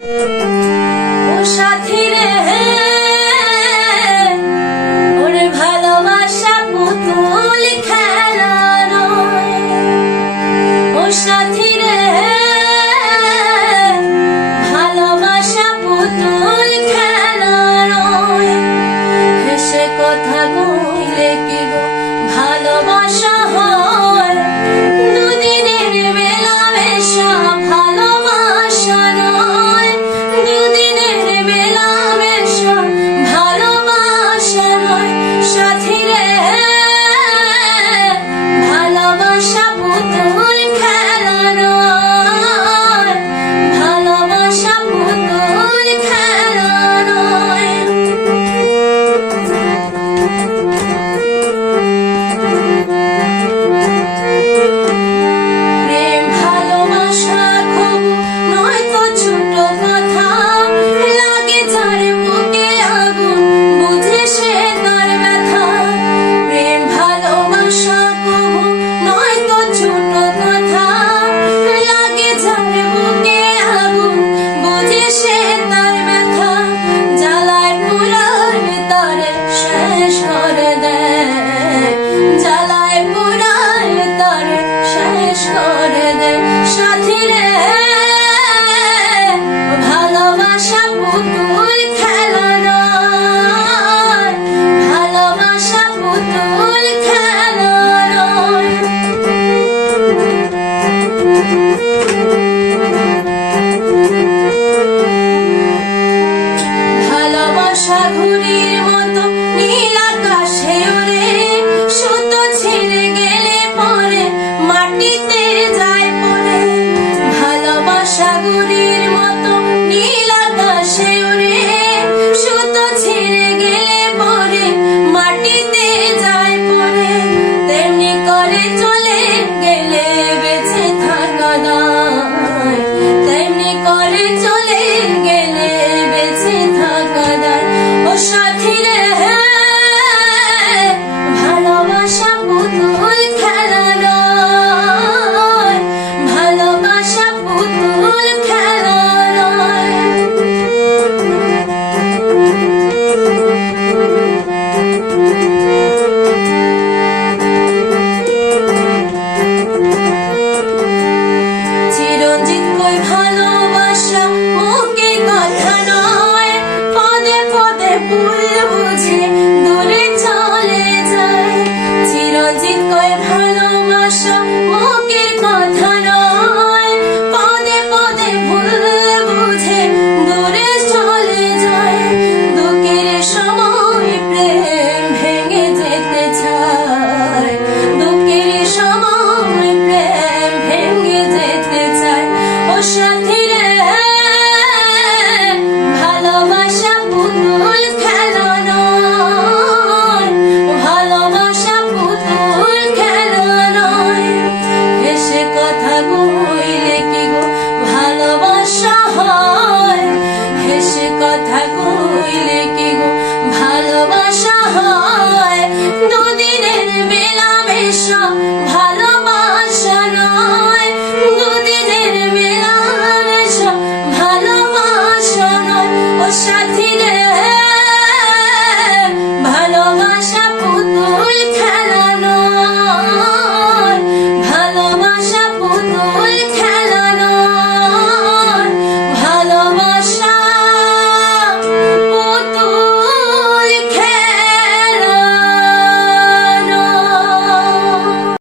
ও Yeah.